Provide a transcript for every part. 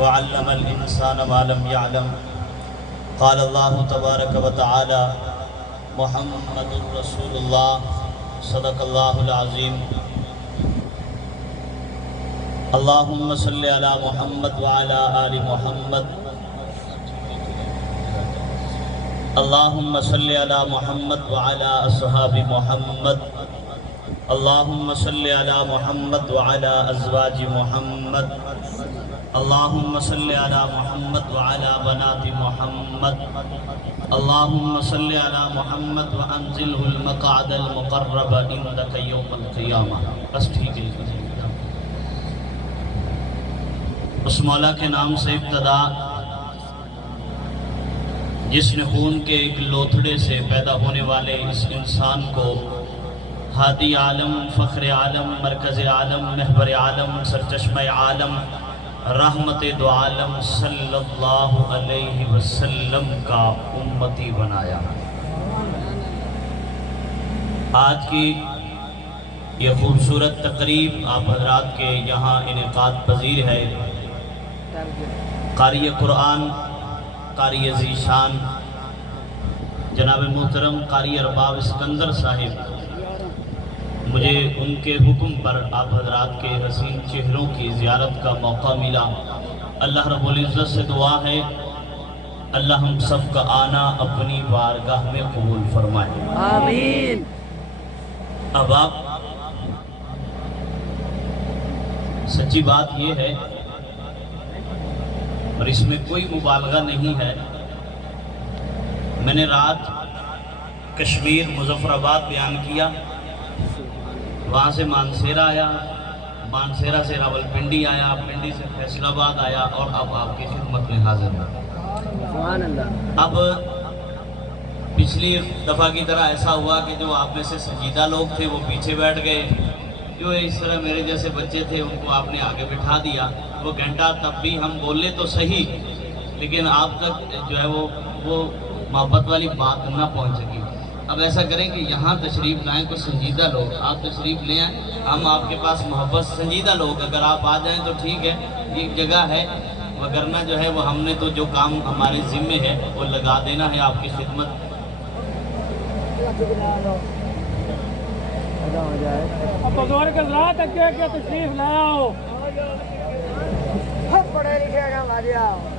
وعلم الإنسان ما لم يعلم قال الله تبارك وتعالى محمد رسول الله صدق الله العظيم اللهم صل على محمد وعلى آل محمد اللهم صل على محمد وعلى أصحاب محمد اللهم صل على محمد وعلى أزواج محمد اللهم صل على محمد وعلى بنات محمد اللهم صل على محمد وأنزله المقعد المقرب عندك يوم القيامة. بس ٹھیک ہے. اس مولا کے نام سے ابتدا جس نے خون کے ایک لوتھڑے سے پیدا ہونے والے اس انسان کو ہادی عالم، فخر عالم، مرکز عالم، محور عالم، سرچشمہ عالم، رحمت دو عالم صلی اللہ علیہ وسلم کا امتی بنایا. آج کی یہ خوبصورت تقریب آپ حضرات کے یہاں انعقاد پذیر ہے. قاری قرآن، قاری ذیشان جناب محترم قاری ارباب اسکندر صاحب، مجھے ان کے حکم پر آپ حضرات کے حسین چہروں کی زیارت کا موقع ملا. اللہ رب العزت سے دعا ہے اللہ ہم سب کا آنا اپنی بارگاہ میں قبول فرمائے. آمین. اب آپ سچی بات یہ ہے اور اس میں کوئی مبالغہ نہیں ہے، میں نے رات کشمیر مظفر آباد بیان کیا، وہاں سے مانسیرہ آیا، مانسیرہ سے راولپنڈی آیا، پنڈی سے فیصل آباد آیا اور اب آپ کی خدمت میں حاضر ہوں. اب پچھلی دفعہ کی طرح ایسا ہوا کہ جو آپ میں سے سنجیدہ لوگ تھے وہ پیچھے بیٹھ گئے، جو اس طرح میرے جیسے بچے تھے ان کو آپ نے آگے بٹھا دیا. وہ گھنٹہ تب بھی ہم بولے تو صحیح لیکن آپ تک جو ہے وہ محبت والی بات نہ پہنچ سکی. اب ایسا کریں کہ یہاں تشریف لائیں کوئی سنجیدہ لوگ، آپ تشریف لے آئیں، ہم آپ کے پاس محبت سنجیدہ لوگ اگر آپ آ جائیں تو ٹھیک ہے، ایک جگہ ہے، وگرنہ جو ہے وہ ہم نے تو جو کام ہمارے ذمے ہے وہ لگا دینا ہے آپ کی خدمت.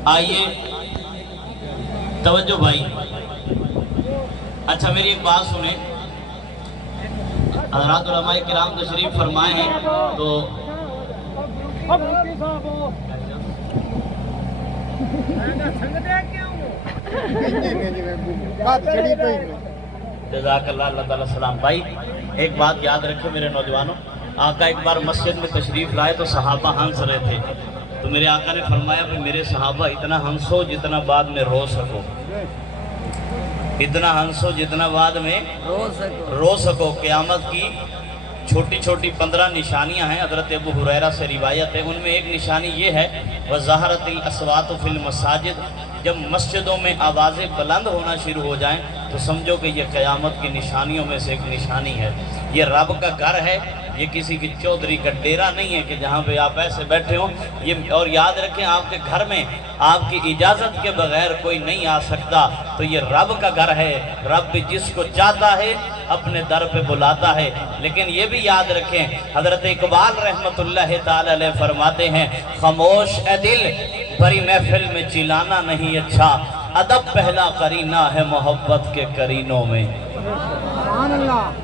آئیے توجہ بھائی. اچھا میری ایک بات سنیں، حضرات علماء کرام تشریف فرمائے ہیں تو جزاک اللہ، اللہ تعالیٰ سلام. بھائی ایک بات یاد رکھو میرے نوجوانوں، آقا ایک بار مسجد میں تشریف لائے تو صحابہ ہنس رہے تھے، تو میرے آقا نے فرمایا کہ میرے صحابہ اتنا ہنسو جتنا بعد میں رو سکو، اتنا ہنسو جتنا بعد میں رو سکو. قیامت کی چھوٹی چھوٹی 15 نشانیاں ہیں، حضرت ابو ہریرہ سے روایت ہے. ان میں ایک نشانی یہ ہے وَظَهَرَتِ الْأَصْوَاتُ فِي الْمَسَاجِدِ، جب مسجدوں میں آوازیں بلند ہونا شروع ہو جائیں تو سمجھو کہ یہ قیامت کی نشانیوں میں سے ایک نشانی ہے. یہ رب کا گھر ہے، یہ کسی کی چودھری کا ڈیرا نہیں ہے کہ جہاں پہ آپ ایسے بیٹھے ہوں. یہ اور یاد رکھیں آپ کے گھر میں آپ کی اجازت کے بغیر کوئی نہیں آ سکتا، تو یہ رب کا گھر ہے. رب بھی جس کو چاہتا ہے اپنے در پہ بلاتا ہے. لیکن یہ بھی یاد رکھیں حضرت اقبال رحمت اللہ تعالی علیہ فرماتے ہیں خاموش اے دل بڑی محفل میں چلانا نہیں اچھا، ادب پہلا قرینہ ہے محبت کے قرینوں میں.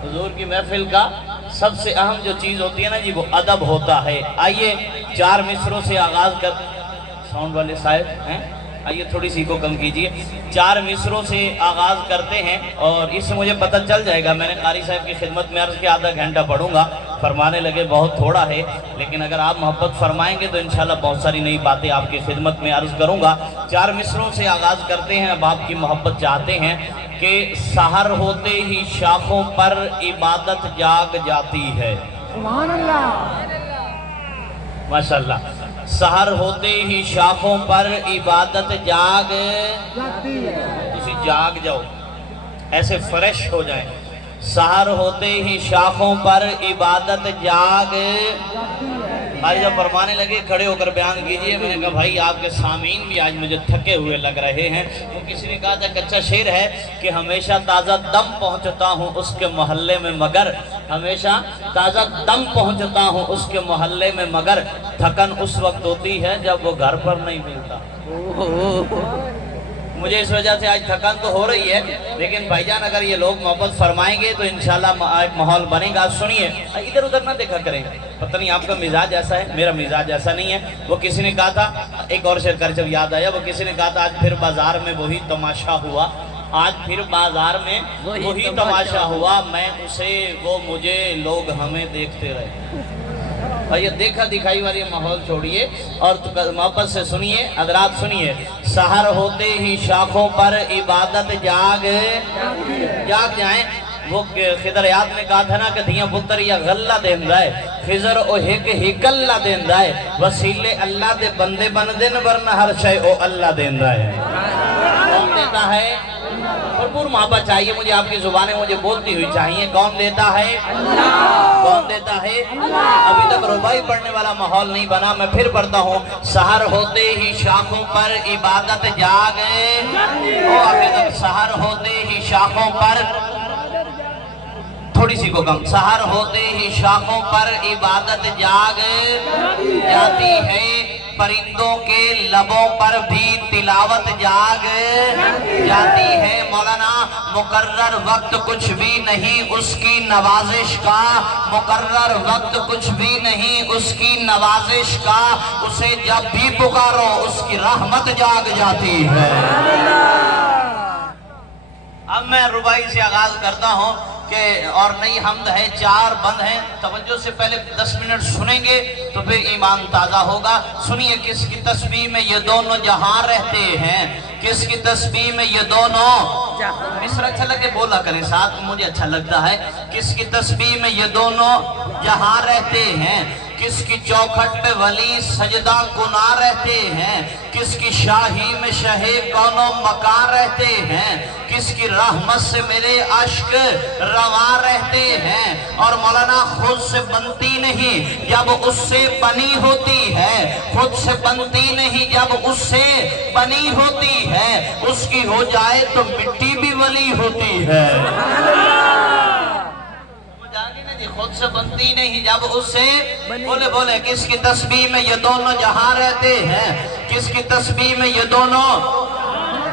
حضور کی محفل کا سب سے اہم جو چیز ہوتی ہے نا جی وہ ادب ہوتا ہے. آئیے 4 مصروں سے آغاز کر ساؤنڈ والے صاحب ہیں، آئیے تھوڑی سی کو کم کیجئے. 4 مصروں سے آغاز کرتے ہیں اور اس سے مجھے پتہ چل جائے گا. میں نے قاری صاحب کی خدمت میں عرض کے آدھا گھنٹہ پڑھوں گا، فرمانے لگے بہت تھوڑا ہے، لیکن اگر آپ محبت فرمائیں گے تو انشاءاللہ بہت ساری نئی باتیں آپ کی خدمت میں عرض کروں گا. 4 مصروں سے آغاز کرتے ہیں. اب آپ کی محبت چاہتے ہیں کہ سحر ہوتے ہی شاخوں پر عبادت جاگ جاتی ہے. سبحان اللہ، ماشاءاللہ. سحر ہوتے ہی شاخوں پر عبادت جاگ جاتی ہے. تسی جاگ جاؤ، ایسے فریش ہو جائیں. سحر ہوتے ہی شاخوں پر عبادت جاگ بھائی جب فرمانے لگے کھڑے ہو کر بیان کیجئے، میں نے کہا بھائی آپ کے سامعین بھی آج مجھے تھکے ہوئے لگ رہے ہیں۔ تو کسی نے کہا تھا کہ اچھا شعر ہے کہ ہمیشہ تازہ دم پہنچتا ہوں اس کے محلے میں، مگر ہمیشہ تازہ دم پہنچتا ہوں اس کے محلے میں، مگر تھکن اس وقت ہوتی ہے جب وہ گھر پر نہیں ملتا۔ مجھے اس وجہ سے آج تھکان تو ہو رہی ہے، لیکن بھائی جان اگر یہ لوگ محبت فرمائیں گے تو انشاءاللہ ایک ماحول بنے گا۔ سنیے، ادھر ادھر نہ دیکھا کریں، پتہ نہیں آپ کا مزاج ایسا ہے، میرا مزاج ایسا نہیں ہے۔ وہ کسی نے کہا تھا، ایک اور شعر کر جب یاد آیا، وہ کسی نے کہا تھا آج پھر بازار میں وہی تماشا ہوا، آج پھر بازار میں وہی تماشا ہوا، میں اسے وہ مجھے لوگ ہمیں دیکھتے رہے۔ یہ دیکھا دکھائی والی ماحول چھوڑیے اور محبت سے سنیے، حضرات سنیے۔ سحر ہوتے ہی شاخوں پر عبادت جاگ جائیں۔ وہ خضر نے کہا تھا نا کہ دھیاں پتر یا غلہ دین رہے، خضر او ہک ہکلہ دین رہے، وسیلے اللہ دے بندے بن دین ورنہ ہر شے او اللہ دین رہے۔ کون دیتا ہے؟ بھرپور محبت چاہیے مجھے، آپ کی زبانیں مجھے بولتی ہوئی چاہیے۔ کون دیتا ہے؟ اللہ۔ کون دیتا ہے؟ ابھی تک ربائی پڑھنے والا ماحول نہیں بنا، میں پھر پڑھتا ہوں۔ سحر ہوتے ہی شاخوں پر عبادت جاگے، ابھی تک سحر ہوتے ہی شاخوں پر، تھوڑی سی کو کم، سحر ہوتے ہی شاخوں پر عبادت جاگ جاتی ہے، پرندوں کے لبوں پر بھی تلاوت جاگ جاتی ہے۔ مولانا مقرر وقت کچھ بھی نہیں اس کی نوازش کا، مقرر وقت کچھ بھی نہیں اس کی نوازش کا، اسے جب بھی پکارو اس کی رحمت جاگ جاتی ہے۔ اب میں ربائی سے آغاز کرتا ہوں کہ اور نئی حمد ہے، 4 بند ہیں، توجہ سے پہلے 10 منٹ سنیں گے تو پھر ایمان تازہ ہوگا۔ سنیے، کس کی تسبیح میں یہ دونوں جہاں رہتے ہیں، کس کی تسبیح میں یہ دونوں، مصر اچھا لگے بولا کریں ساتھ، مجھے اچھا لگتا ہے۔ کس کی تسبیح میں یہ دونوں جہاں رہتے ہیں، کس کی چوکھٹ پہ ولی سجدہ گنا رہتے ہیں، کس کی شاہی میں شہ کونو مکان رہتے ہیں، کس کی رحمت سے میرے عشق رواں رہتے ہیں، اور مولانا خود سے بنتی نہیں جب اس سے بنی ہوتی ہے، خود سے بنتی نہیں جب اس سے بنی ہوتی ہے، اس کی ہو جائے تو مٹی بھی ولی ہوتی ہے۔ خود سے بنتی نہیں جب اس سے، بولے بولے، کس کی تسبیح میں یہ دونوں جہاں رہتے ہیں، کس کی تسبیح میں یہ دونوں،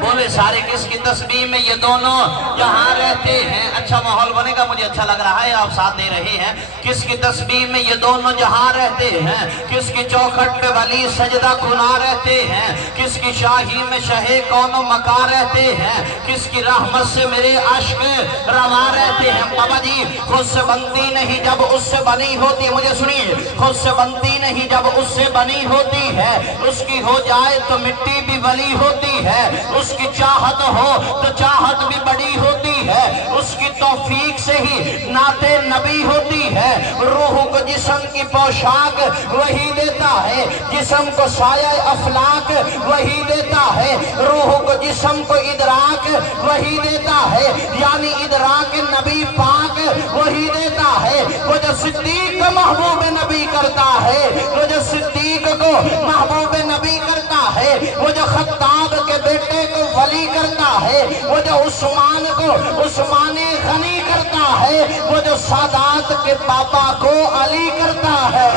بولے سارے، کس کی تسبیح میں یہ دونوں جہاں رہتے ہیں۔ اچھا ماحول بنے گا، مجھے اچھا لگ رہا ہے، آپ ساتھ دے رہے ہیں۔ کس کی تسبیح میں یہ دونوں جہاں رہتے ہیں، کس کی چوکھٹ پہ ولی سجدہ کھنا رہتے ہیں، کس کی شاہی میں شہ کون و مکان رہتے ہیں، کس کی رحمت سے میرے عشق رواں رہتے ہیں۔ بابا جی، خود سے بنتی نہیں جب اس سے بنی ہوتی، مجھے سنیے، خود سے بنتی نہیں جب اس سے بنی ہوتی ہے، اس کی ہو جائے تو مٹی بھی ولی ہوتی ہے، اس کی چاہت ہو تو چاہت بھی بڑی ہوتی ہے، اس کی توفیق سے ہی نعت نبی ہوتی ہے۔ روح کو جسم کی پوشاک وہی دیتا ہے، جسم کو سایہ افلاک وہی دیتا ہے، روح کو جسم کو ادراک وہی دیتا ہے، یعنی ادراک نبی پاک وہی دیتا ہے۔ وہ جو صدیق کو محبوب نبی کرتا ہے، وہ جو صدیق کو محبوب نبی کرتا ہے، وہ جو خطاب کے بیٹے کو ولی کرتا ہے، وہ جو عثمان کو عثمان غنی کرتا ہے، وہ جو سادات کے پاپا کو علی کرتا ہے۔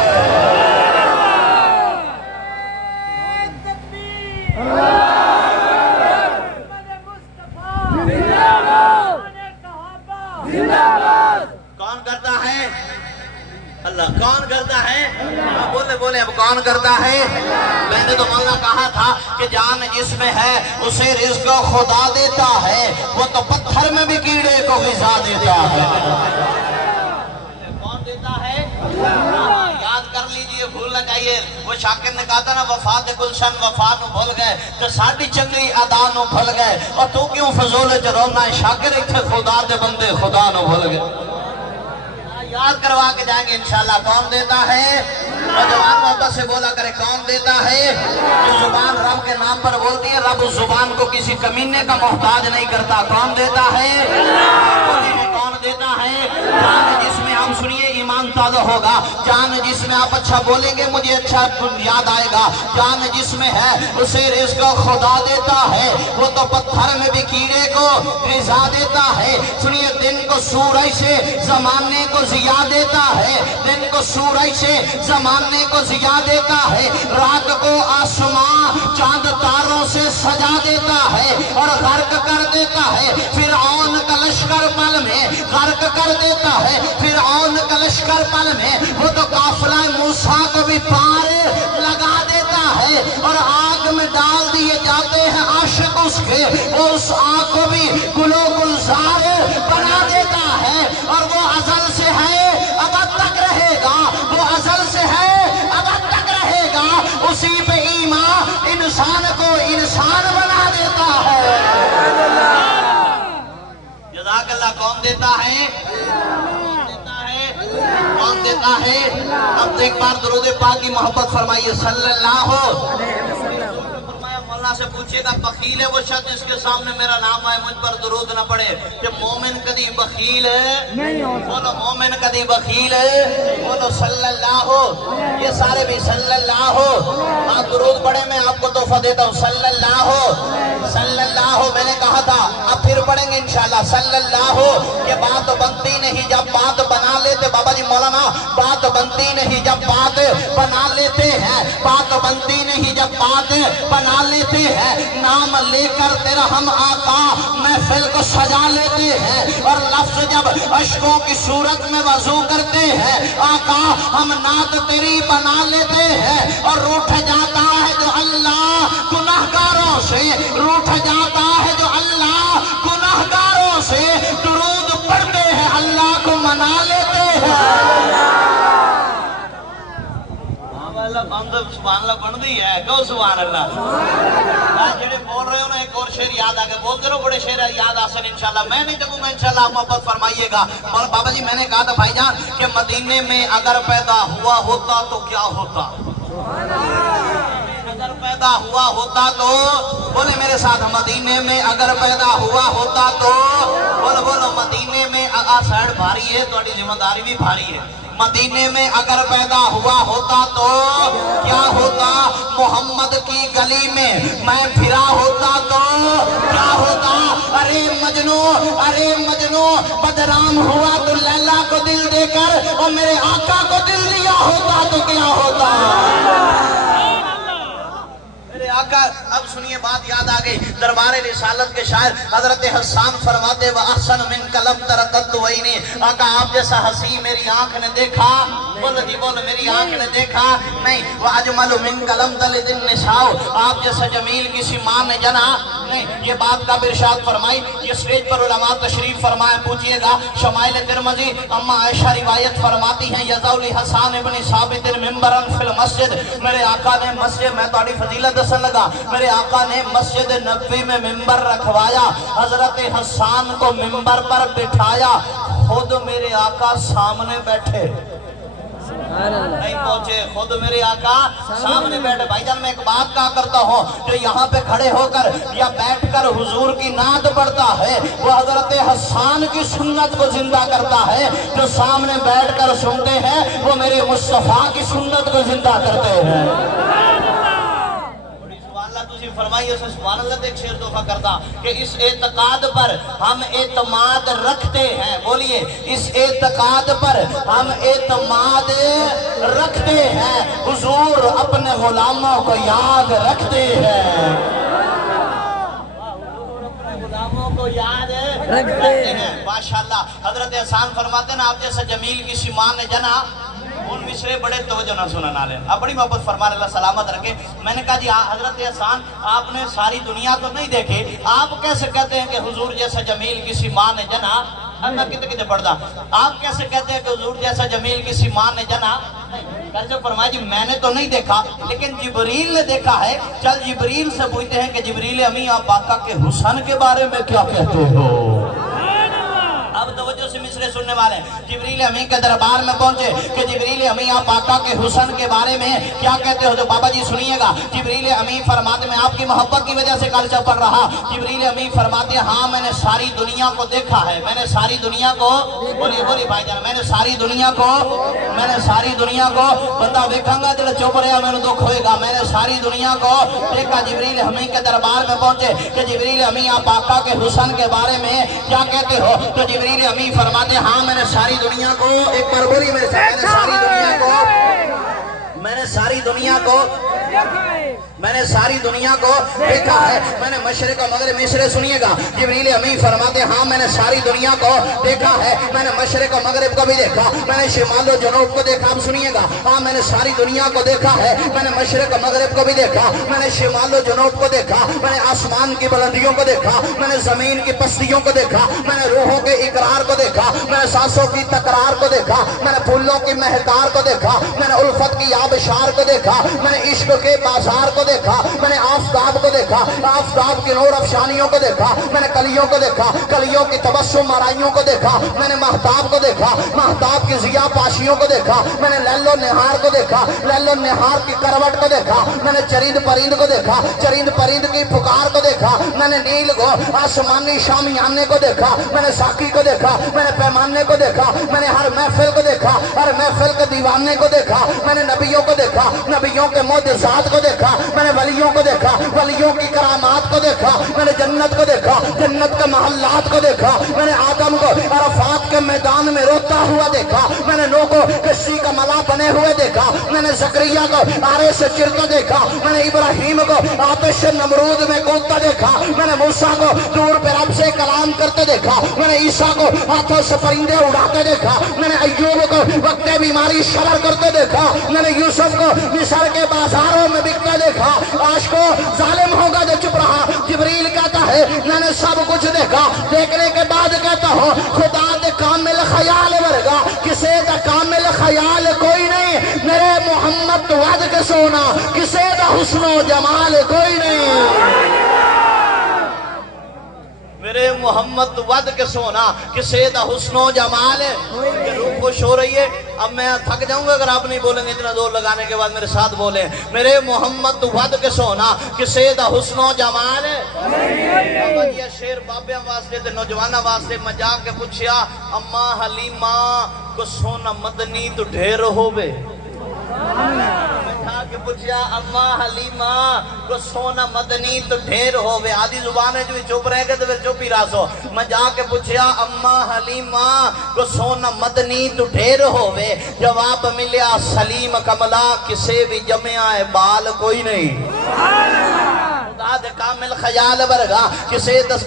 کون کرتا ہے؟ اللہ۔ کون کرتا ہے؟ بولے بولے، اب کون کرتا ہے؟ میں نے تو مولانا کہا تھا کہ جان جس میں ہے اسے رزق خدا دیتا ہے، وہ تو پتھر میں بھی کیڑے کو غذا دیتا ہے۔ کون دیتا ہے؟ یاد کر لیجئے، بھولنا چاہیے۔ وہ شاکر نے کہا تھا نا، وفات گلشن وفا نو بھول گئے تو ساڑی چنگی ادا نو بھول گئے، اور تو کیوں فضول چرونا ہے؟ شاکر ایک تھے خدا دے بندے خدا نو بھول گئے۔ یاد کروا کے جائیں گے انشاءاللہ۔ کون دیتا ہے؟ نوجوان محبت سے بولا کرے، کون دیتا ہے؟ جو زبان رب کے نام پر بولتی ہے، رب زبان کو کسی کمینے کا محتاج نہیں کرتا۔ کون دیتا ہے؟ کون دیتا ہے؟ جان جس میں ہم سنیے ایمان تازہ ہوگا، جان جس میں آپ اچھا بولیں گے مجھے اچھا یاد آئے گا، جان جس میں ہے اسے رزق خدا دیتا ہے، وہ تو پتھر میں بھی کیڑے کو غذا دیتا ہے۔ سنیے، دن کو سورج سے زمانے کو ضیاء دیتا ہے، دن کو سورج سے زمانے کو ضیاء دیتا ہے، رات کو آسمان چاند تاروں سے سجا دیتا ہے اور غرق کر دیتا ہے۔ فرعون کا لشکر پل میں غرق کر دیتا ہے، فرعون کا لشکر پل میں وہ تو قافلہ موسیٰ کو بھی پار لگا دیتا ہے اور آگ میں ڈال دیے جاتے ہیں عاشق اس کے، وہ اس آگ کو بھی گل و گلزار بنا دیتا ہے اور وہ ازل سے ہے ابد تک رہے گا، وہ ازل سے ہے ابد تک رہے گا، اسی پہ ایمان انسان کو انسان بنا دیتا ہے۔ جزاک اللہ۔ کون دیتا ہے؟ کون دیتا ہے؟ اب ایک بار درود پاک کی محبت فرمائیے صلی اللہ فرمایا مولا سے پوچھئے گا، بخیل ہے وہ شخص جس کے سامنے میرا نام آئے مجھ پر درود نہ پڑے؟ کہ مومن کدی بخیل ہے؟ بولو مومن کدی بخیل ہے؟ بولو صلی اللہ۔ یہ سارے بھی صلی اللہ۔ آپ درود پڑھے، میں آپ کو تحفہ دیتا ہوں صلی اللہ صلی اللہ۔ میں نے کہا تھا اب پھر پڑھیں گے انشاءاللہ صلی اللہ۔ یہ بات بنتی نہیں جب بات بنا لیتے، بابا جی مولانا بات بنتی نہیں جب بات بنا لیتے ہیں، بات بنتی نہیں جب بات بنا لیتے ہیں، نام لے کر تیرا ہم آقا محفل کو سجا لیتے ہیں اور لفظ جب اشکوں کی صورت میں وضو کرتے ہیں، آقا ہم نعت تیری بنا لیتے ہیں اور روٹھ جاتا ہے جو اللہ گناہگاروں سے، روٹھ جاتا ہے جو اللہ گناہگاروں سے، درود پڑھتے ہیں اللہ کو منا لیتے ہیں۔ سبحان اللہ بن دی ہے، کہو سبحان اللہ۔ جڑے بول رہے ہو نا ایک اور شعر یاد آگے بولتے رہو، بڑے شعر یاد آسن انشاءاللہ، میں نہیں جگوں گا انشاءاللہ، محبت فرمائیے گا۔ اور بابا جی میں نے کہا تھا بھائی جان کہ مدینے میں اگر پیدا ہوا ہوتا تو کیا ہوتا؟ اگر پیدا ہوا ہوتا تو بولے میرے ساتھ، مدینے میں اگر پیدا ہوا ہوتا تو بولو مدینے میں سائڈ بھاری ہے، تو ذمہ داری بھی بھاری ہے۔ مدینے میں اگر پیدا ہوا ہوتا تو کیا ہوتا؟ محمد کی گلی میں میں پھرا ہوتا تو کیا ہوتا؟ ارے مجنو بدرام ہوا تو لیلا کو دل دے کر اور میرے آقا کو دل دیا ہوتا تو کیا ہوتا؟ آقا اب سنیے بات یاد آ گئی، دربار رسالت کے شاعر حضرت حسان فرماتے وَأَحْسَنُ مِنْكَ لَمْ تَرَ قَطُّ عَيْنِي۔ آقا آپ جیسا حسین میری آنکھ نے دیکھا، بولو جی بولو میری آنکھ نے دیکھا نہیں۔ وَأَجْمَلُ مِنْكَ لَمْ تَلِدِ النِّسَاءُ، آپ جیسا جمیل کسی ماں نے جنا نہیں۔ یہ بات کا ارشاد فرمائی، یہ سٹیج پر علماء تشریف فرمائے، پوچھئے گا شمائل ترمذی اما عائشہ روایت فرماتی ہیں یزول حسان ابن ثابت منبرن فی المسجد، میرے آقا نے مسجد میں توڑی فضیلت دسن لگا، میرے آقا نے مسجد نبوی میں ممبر رکھوایا، حضرت حسان کو ممبر پر بٹھایا، خود میرے آقا سامنے بیٹھے، نہیں پہنچے، خود میرے آقا سامنے بیٹھے۔ بھائی جان میں ایک بات کہا کرتا ہوں، جو یہاں پہ کھڑے ہو کر یا بیٹھ کر حضور کی نعت پڑھتا ہے وہ حضرت حسان کی سنت کو زندہ کرتا ہے، جو سامنے بیٹھ کر سنتے ہیں وہ میرے مصطفیٰ کی سنت کو زندہ کرتے ہیں۔ فرمائیے سے سبحان اللہ دیکھ شیر تحفہ کرتا کہ اس اعتقاد پر ہم اعتماد رکھتے ہیں، بولیے اس اعتقاد پر ہم اعتماد رکھتے ہیں، حضور اپنے غلاموں کو یاد رکھتے ہیں، غلاموں کو یاد رکھتے ہیں۔ ماشاءاللہ حضرت حسان فرماتے ہیں آپ جیسا جمیل کسی ماں نے جنا، ان مصرے بڑے توجہ نہ سنا نالے، اب بڑی محبت فرمان اللہ سلامت رکھے۔ میں نے کہا جی حضرت حسان آپ نے ساری دنیا تو نہیں دیکھے، آپ کیسے کہتے ہیں کہ حضور جیسا جمیل کسی ماں نے جنا؟ اللہ کتے پڑھتا، آپ کیسے کہتے ہیں کہ حضور جیسا جمیل کسی ماں نے جنا؟ کیسے فرمایا جی میں نے تو نہیں دیکھا لیکن جبریل نے دیکھا ہے، چل جبریل سے پوچھتے ہیں کہ جبریل امی آپ آقا کے حسن کے بارے میں کیا کہتے ہو؟ اب توجہ سے مصرے سننے والے جبریل امین کے دربار میں پہنچے کہ جبریل امین آپ آقا کے حسن کے بارے میں کیا کہتے ہو؟ تو بابا جی سنیے گا، جبریل امین فرماتے میں آپ کی محبت کی وجہ سے کلچہ پڑھ رہا۔ جبریل امین فرماتے ہاں میں نے ساری دنیا کو دیکھا ہے، میں نے ساری دنیا کو بولی بھائی جان، میں نے ساری دنیا کو بندہ دیکھاں گا جلے چوپ رہا میں نے دکھ ہوئے گا، میں نے ساری دنیا کو دیکھا۔ جبریل امین کے دربار میں پہنچے کہ جبریل امین آپ آقا کے حسن کے بارے میں کیا کہتے ہو؟ تو جبریل امین فرماتے ہاں میں نے ساری دنیا کو، ایک بار بولی میں نے ساری دنیا کو دیکھا ہے، میں نے مشرق و مغرب مصرے سنیے گا، جبریل امین فرماتے ہاں میں نے ساری دنیا کو دیکھا ہے، میں نے مشرق و مغرب کو بھی دیکھا، میں نے شمال و جنوب کو دیکھا۔ آپ سنیے گا، ہاں میں نے ساری دنیا کو دیکھا ہے، میں نے مشرق و مغرب کو بھی دیکھا، میں نے شمال و جنوب کو دیکھا، میں نے آسمان کی بلندیوں کو دیکھا، میں نے زمین کی پستیوں کو دیکھا، میں نے روحوں کے اقرار کو دیکھا، میں نے سانسوں کی تکرار کو دیکھا، میں نے پھولوں کی مہکار کو دیکھا، میں نے الفت کی آبشار کو دیکھا، میں نے عشق کے بازار کو دیکھا، میں نے آفتاب کو دیکھا، آفتاب کی نور افشانیوں کو دیکھا، میں نے کلیوں کو دیکھا، کلیوں کی تبسم آرائیوں کو دیکھا، میں نے مہتاب کو دیکھا، مہتاب کی ضیاء پاشیوں کو دیکھا، میں نے لیل و نہار کو دیکھا، لیل و نہار کی کروٹ کو دیکھا، میں نے چریند پریند کو دیکھا، چریند پریند کی پکار کو دیکھا، میں نے نیل کو آسمانی شامیانے کو دیکھا، میں نے ساقی کو دیکھا، میں نے پیمانے کو دیکھا، میں نے ہر محفل کو دیکھا، ہر محفل کے دیوانے کو دیکھا، میں نے نبیوں کو دیکھا، نبیوں کے معجزات کو دیکھا، میں نے ولیوں کو دیکھا، ولیوں کی کرامات کو دیکھا، میں نے جنت کو دیکھا، جنت کے محلات کو دیکھا، میں نے آدم کو عرفات کے میدان میں روتا ہوا دیکھا، میں نے نوح کو کشتی کا ملا بنے ہوئے دیکھا، میں نے زکریا کو آرے سے چرتا دیکھا، میں نے ابراہیم کو آتش نمرود میں کودتا دیکھا، میں نے موسیٰ کو دور پہ رب سے کلام کرتے دیکھا، میں نے عیسیٰ کو ہاتھوں سے پرندے اڑاتے دیکھا، میں نے ایوب کو وقت بیماری صبر کرتے دیکھا، میں نے یوسف کو مصر کے بازاروں میں بکتے دیکھا۔ آج کو ظالم ہوگا جو چپ رہا۔ جبریل کہتا ہے میں نے سب کچھ دیکھا، دیکھنے کے بعد کہتا ہوں خدا دے کامل خیال ورگا کسے دا کامل خیال کوئی نہیں، میرے محمد تو ود کے سونا کسے دا حسن و جمال کوئی نہیں، میرے محمد ود کے سونا کسے دا حسن و جمال ہے۔ روح خوش ہو رہی ہے۔ اب میں تھک جاؤں گا اگر آپ نہیں بولیں گے، اتنا زور لگانے کے بعد میرے ساتھ بولیں، میرے محمد ود کے سونا کسے دا حسن و جمال ہے۔ بابا جی شیر بابیاں واسطے تے نوجوانہ واسطے میں جا کے پوچھیا اماں حلیمہ کو سونا مدنی تو ڈھیر ہووے، میں کے پوچھیا اماں حلیمہ کو سونا مدنی تو ڈھیر ہووے، آدھی زبان ہے جو چپ رہے گے تو پھر چپ ہی راسو۔ میں جا کے پوچھیا اماں حلیمہ کو سونا مدنی تو ڈھیر ہووے، جواب ملیا سلیم کملا کسے بھی جمعہ بال کوئی نہیں، خدا دے کامل خیال ورگا کسے دس۔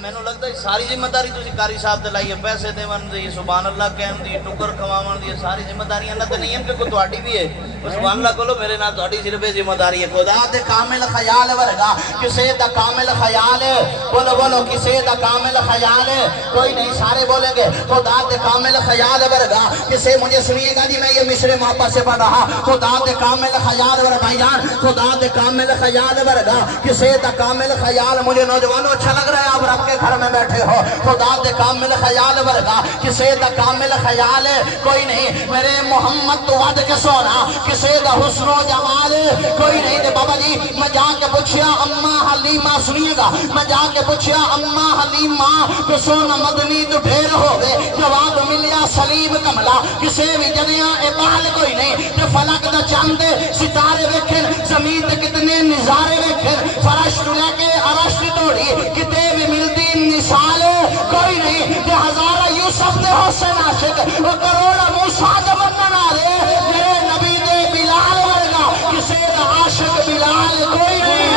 میں نے لگتا ہے ساری ذمہ داری تسی قاری صاحب تے لائیے، پیسے دیون دی، سبحان اللہ کہن دی، ٹکر کھواون دی، ساری ذمہ داریاں نہ تے نہیں ہیں کہ کوئی تہاڈی بھی ہے، سبحان اللہ کہو میرے نال تہاڈی صرف یہ ذمہ داری ہے۔ خدا دے کامل خیال ورگا کسے دا کامل خیال ہے، بولو بولو کسے دا کامل خیال ہے کوئی نہیں، سارے بولیں گے خدا دے کامل خیال ورگا کسے، مجھے سنیے گا جی میں یہ مصرے محبت سے پڑھ رہا، خدا دے کامل خیال ورگا بھائی جان، خدا دے کامل خیال ورگا کسے دا کامل خیال۔ مجھے نوجوانوں اچھا لگ رہا ہے آپ رب کے گھر میں بیٹھے ہو، خدا دے کامل خیال ورگا کسے دا کامل خیال کوئی نہیں، میرے محمد تو ود کے سونا کسے دا حسن و جمال کوئی نہیں۔ دے بابا جی میں جا کے پوچھیا اماں حلیمہ، سنیے گا، میں جا کے پوچھیا اماں حلیمہ کو سونا مدنی تو ڈھیر ہوگے، جواب ملیا سلیم کملا کسے بھی جنیاں بال کوئی نہیں۔ تے فلک دا چاند ستارے ویکھن، زمین تے کتنے نظارے ویکھن، فرش تو لے کے عرش توڑی کتے بھی ملتی مثال کوئی نہیں۔ کہ ہزارہ یوسف دے حسین عاشق وہ کروڑا موسیٰ دے منن والے، میرے نبی دے بلال ورگا کسے دا عاشق بلال کوئی نہیں۔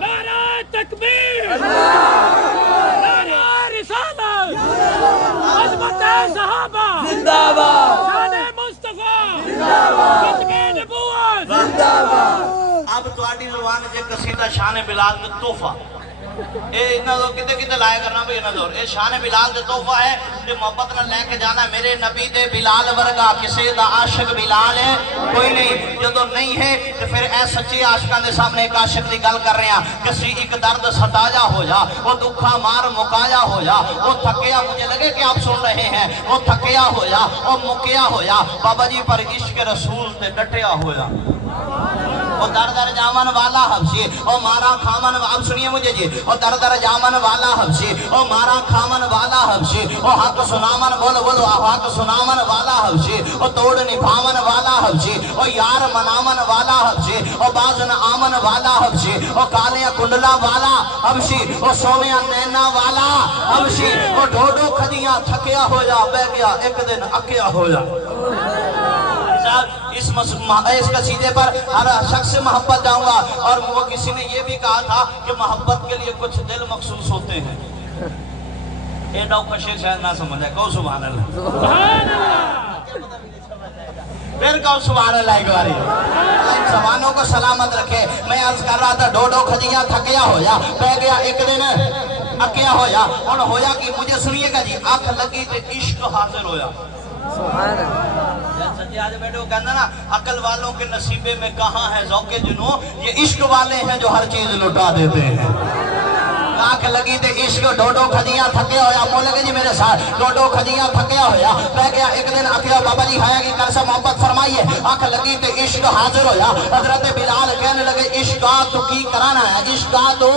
نعرہ تکبیر، نعرہ رسالت، عظمت صحابہ زندہ باد، شان مصطفیٰ زندہ باد، ختم نبوت زندہ باد۔ اب تہاڈی زبان وچ قصیدہ شان بلال دا تحفہ اے انہاں دو کتے کتے لائے کرنا بھی انہاں دور اے شان بلال دے تحفہ ہے تے محبت نہ لے کے جانا میرے نبی دے بلال ورگا کسے دا عاشق بلال ہے کوئی نہیں جدو نہیں ہے تے پھر اے سچے عاشقاں دے سامنے ایک عاشق دی گل کر رہے ہیں کسی ایک درد ستایا ہو جا وہ دکھا مار مکایا ہو جا وہ تھکیا مجھے لگے کہ آپ سن رہے ہیں وہ تھکیا ہو جا وہ مکیا ہو جا بابا جی پر عشق رسول تے ڈٹیا ہو جا وہ در در جامن والا حبشی وہ مارا کھامن آپ سنیے مجھے جی وہ در در جامن والا حبشی وہ مارا کھامن والا حبشی وہ حق سنامن بولو بولو حق سنامن والا حبشی وہ توڑ نبھامن والا حبشی وہ یار منامن والا حبشی وہ بازن آمن والا حبشی وہ کالیاں کنڈلا والا حبشی وہ سونیاں نینا والا حبشی وہ ڈھوڈو کھدیاں تھکیا ہو جا بہ گیا ایک دن اکیا ہو جا اس قصیدے پر ہر شخص سے محبت جاؤں گا اور وہ کسی نے یہ بھی کہا تھا کہ محبت کے لیے کچھ دل مخصوص ہوتے ہیں اے ڈاؤ کشے شاید نہ سمجھا کہو سبحان اللہ پھر کہو سبحان اللہ ایک باری ان زبانوں کو سلامت رکھے میں عرض کر رہا تھا ڈوڈو کھجیاں تھکیا ہو جا پہ گیا ایک دن اکیا ہو جا اور ہویا کہ مجھے سنیے گا جی آنکھ لگی تو عشق حاضر ہویا سچے آج بیٹھے وہ کہنا نا عقل والوں کے نصیبے میں کہاں ہے ذوق جنوں یہ عشق والے ہیں جو ہر چیز لٹا دیتے ہیں آنکھ لگی تے عشق ڈوڈو کھجیاں تھکیا ہویا مولے گے جی میرے ساتھ ڈوڈو کھجیاں تھکیا ہویا بہ گیا ایک دن اکیا بابا جی حیا کی کر سے محبت فرمائیے آنکھ لگی تے عشق حاضر ہویا حضرت بلال کہنے لگے عشق تو کی کرانا ہے عشق تو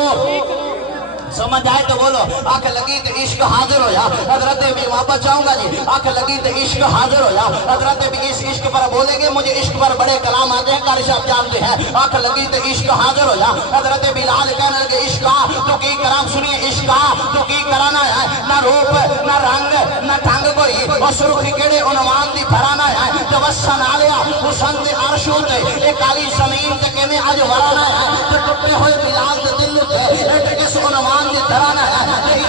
سمجھ آئے تو بولو آنکھ لگی تو عشق حاضر ہویا حضرت بھی واپس جاؤں گا جی آنکھ لگی تو عشق حاضر ہویا حضرت بھی اس عشق پر بولیں گے مجھے عشق پر بڑے کلام آتے ہیں قاری صاحب جانتے ہیں آنکھ لگی تو عشق حاضر ہویا حضرت بلال کہنے لگے عشق تو کی کرام سنیے عشق تو کی کرانا ہے نہ روپ نہ رنگ نہ ٹھنگ کوئی اور سرخی کیڑے عنوان دی بھرانا ہے تو وسن آلیا حسن دے عرشوں دے ایک کالی زمین تے کیویں اج ورانا ہے تو ٹوٹے ہوئے بلال دے دل تے ایک کس عنوان درانا ہے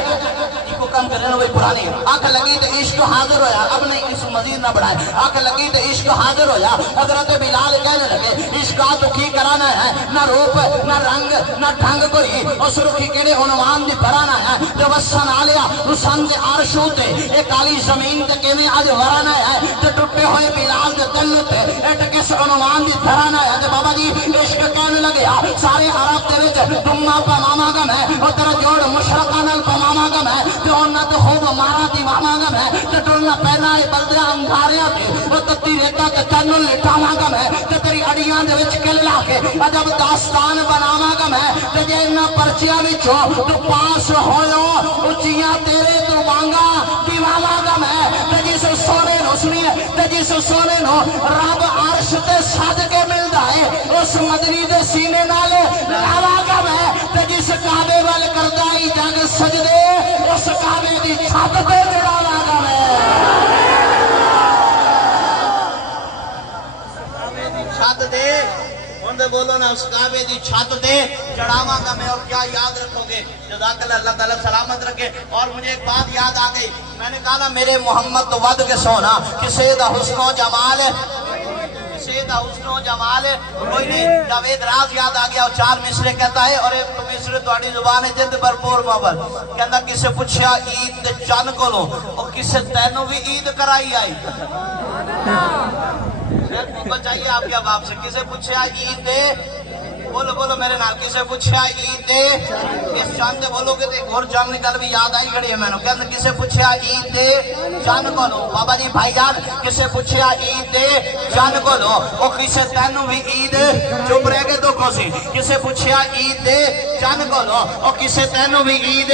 کو کم کرنے وہی پرانی آنکھ لگی تو عشق حاضر ہویا اب نہیں اس مزید نہ بڑھائے آنکھ لگی تو عشق حاضر ہویا حضرت بلال کہنے لگے عشق تو کی کرانا ہے نہ روپ نہ رنگ نہ ڈھنگ کوئی اور سرخی کیڑے عنوان دی بھرانا ہے جو وسن آلیا حسن دے عرشوں تے ایک کالی زمین تے کیویں اج ورانا ہے تے ٹوٹے ہوئے بلال دے دل تے ایک کس عنوان دی بھرانا ہے تے بابا جی عشق کہنے لگیا سارے عرب دے وچ دما پا ماما گم ہے او تیرا جوڑ مشرقاں نال پا ماما گم ہے تے انہاں تے خوب مارا دی ماما گم ہے تے ٹولنا پہلا اے بلدے انگاریاں تے او تتی لیٹا تے چنن لٹا گم ہے تے تیری اڑیاں دے وچ کل لا کے عجب داستان بناواں گم ہے تے جے انہاں پرچیاں وچوں تو پاس ہویو اچیاں تیرے تو مانگا دیواواں گم ہے تے جس سونے نو سنیے تے جس سونے نو رب عرش تے سج کے ملدا ہے اس مدنی دے سینے نال لاوا گم ہے تے جس کعبے وال کردا ای جگ سجدے اس کعبے دی چھت تے چڑھاوا گم ہے کعبے دی چھت دے ہن تے بولو نا اس کعبے دی چھت تے چڑھاواں گا میں اور کیا یاد رکھو گے جزاک اللہ تعالی سلامت رکھے اور مجھے ایک بات یاد آ گئی میں نے کہا نا میرے محمد تو ود کے سونا کسے دا حسن و جمال کسے دا حسن و جمال کوئی نہیں جاوید راز یاد آ گیا اور چار مصرے کہتا ہے اور ایک مصرے تواڈی زبان ہے جند بھرپور محبت کہندا کسے پوچھیا عید تے چن کولوں او کسے تینوں بھی عید کرائی آئی کو چاہیے آپ کے باپ سے کسے پوچھیا عید دے بولو بولو میرے نال کسے پوچھیا عید دے اس چاند دے بولو گے تے ایک اور چاند نکل بھی یاد آئی کھڑی ہے میں نے کہتے کسے پوچھیا عید دے چاند کو لو بابا جی بھائی جان کسے پوچھیا عید دے چاند کو لو او کسے تینوں بھی عید چپ رہ گئے تو کوسی کسے پوچھیا عید دے چاند کو لو او کسے تینوں بھی عید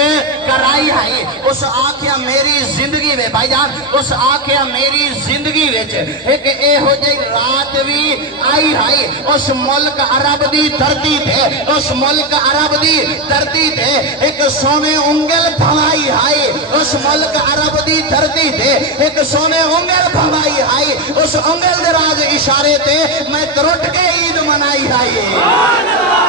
کرائی ہے اس آکھیا میری زندگی میں بھائی جان اس آکھیا میری زندگی وچ ایک اے ہو جئی رات بھی آئی ہے اس ملک عرب دی دھرتی تے اس ملک عرب دی دھرتی تے ایک سونے انگل بھوائی ہے اس ملک عرب دی دھرتی تے ایک سونے انگل بھوائی ہے اس انگل دراز اشارے تے میں ترٹ کے عید منائی ہے